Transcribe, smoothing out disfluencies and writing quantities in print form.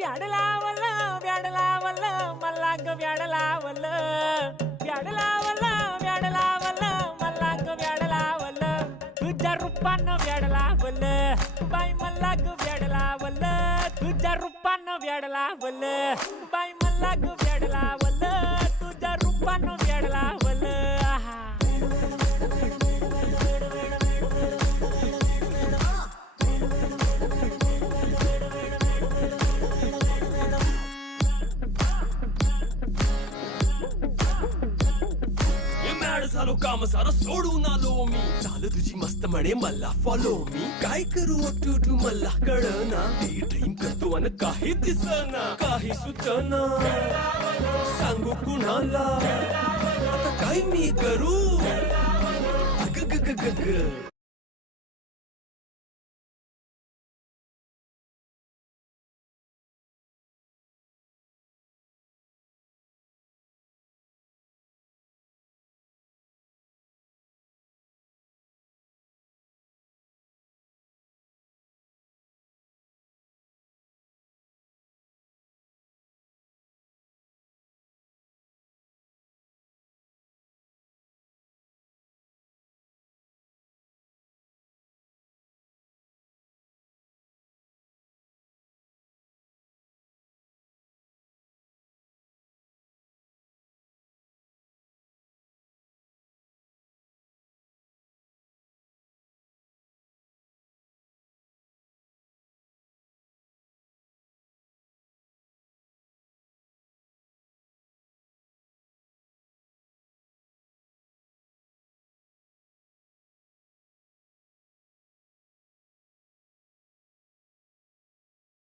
व्याड लावलं व्याड लावलं मला ग व्याड लावलं व्याड लावलं व्याड लावलं मला ग व्याड लावलं तुझ्या रूपानं व्याड लावलं बाई मला ग व्याड लावलं तुझ्या रूपानं व्याड लावलं बाई मला ग व्याड लावलं तुझ्या रूपानं व्याड लावलं आहा झालो काम सारं सोडून आलो मी चाल तुझी मस्त म्हणे मला फॉलो मी काय करू टू मला कळना ती ड्रीम करतो आणि काही दिसना काही सुचना सांगू कुणाला आता काय मी करू ग ग ग ग ग